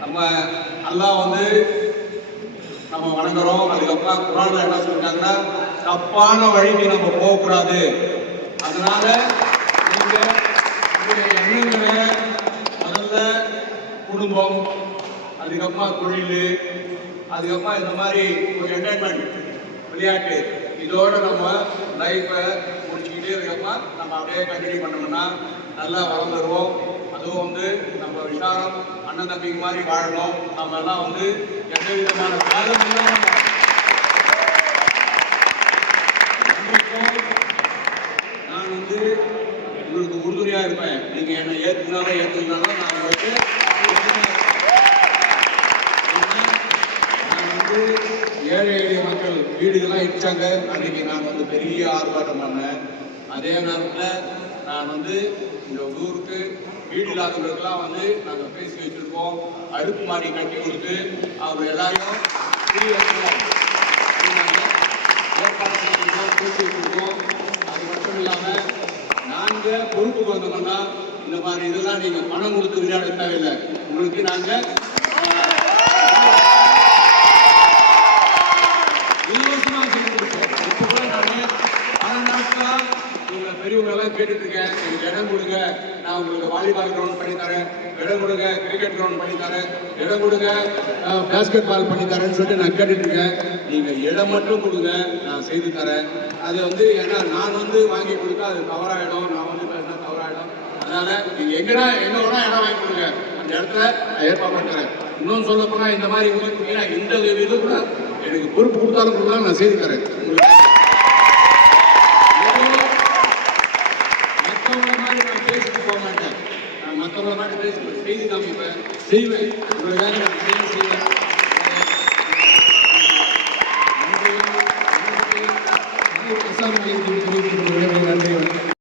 நம்ம நல்லா வந்து நம்ம வணங்குறோம். அதுக்கப்புறம் குரான் என்ன சொல்லிட்டாங்கன்னா தப்பான வழிக்கு நம்ம போகக்கூடாது. அதனால நீங்க உங்களுடைய எண்ணங்களை முதல்ல குடும்பம். அதுக்கப்புறமா தொழில் அதுக்கப்புறமா இந்த மாதிரி ஒரு என்டர்டைன்மெண்ட் விளையாட்டு இதோட நம்ம லைஃப்பை முடிச்சுக்கிட்டே இருக்கப்பமா நம்ம அப்படியே கண்டினியூ பண்ணோம்னா நல்லா வளர்ந்துருவோம். அதுவும் வந்து நம்ம விசாரம் அண்ணன் தம்பிக்கு மாதிரி வாழணும். நம்ம எல்லாம் வந்து எந்த விதமான காலம் நான் வந்து உங்களுக்கு உறுதுணையா இருப்பேன். நீங்க என்னை ஏற்றுனாலும் ஏற்றுனாலும் நான் உங்களுக்கு நான் வந்து ஏழை எளிய மக்கள் வீடுகள்லாம் இடிச்சாங்க. அன்னைக்கு நான் வந்து பெரிய ஆர்ப்பாட்டம் பண்ணேன். அதே நேரத்தில் நான் வந்து இந்த ஊருக்கு வீடு இல்லாதவர்களுக்கெல்லாம் வந்து நாங்கள் பேசி வச்சிருக்கோம். அடுப்பு மாடி கட்டி கொடுத்து அவங்க எல்லாரையும் குடி வைக்கிறோம் பேசி வச்சிருக்கோம். அது மட்டும் இல்லாமல் நாங்கள் பொறுப்புக்கு வந்தோம்னா இந்த மாதிரி இதெல்லாம் நீங்கள் பணம் கொடுத்து விளையாட தேவையில்லை. உங்களுக்கு நாங்கள் உங்களை எல்லாம் கேட்டுட்டு இருக்கேன் எனக்கு இடம் கொடுங்க. நான் உங்களுக்கு வாலிபால் கிரவுண்ட் பண்ணி தரேன். இடம் கொடுங்க. கிரிக்கெட் கிரவுண்ட் பண்ணி தரேன். இடம் கொடுங்க. பேஸ்கெட் பால் பண்ணி தரேன்னு சொல்லிட்டு நான் கேட்டுட்டு இருக்கேன் நீங்க இடம் மட்டும் கொடுங்க. நான் செய்து தரேன். அது வந்து ஏன்னா நான் வந்து வாங்கி கொடுத்தா அது தவறாயிடும். நான் வந்து பேசினா தவறாயிடும். அதனால நீங்க எங்கடா எங்க இடம் வாங்கி கொடுங்க. அந்த இடத்துல ஏற்பாடு பண்ணுறேன் இன்னும் சொல்ல போனா இந்த மாதிரி உங்களுக்கு இந்த இது கூட எனக்கு பொறுப்பு கொடுத்தாலும் கொடுத்தாலும் நான் செய்து தரேன். மற்றவங்கள மாதிரி பேச செய்து காமிப்பேன் செய்வேன் உங்களுக்காக நான் செய்ய செய்வேன் அசாம்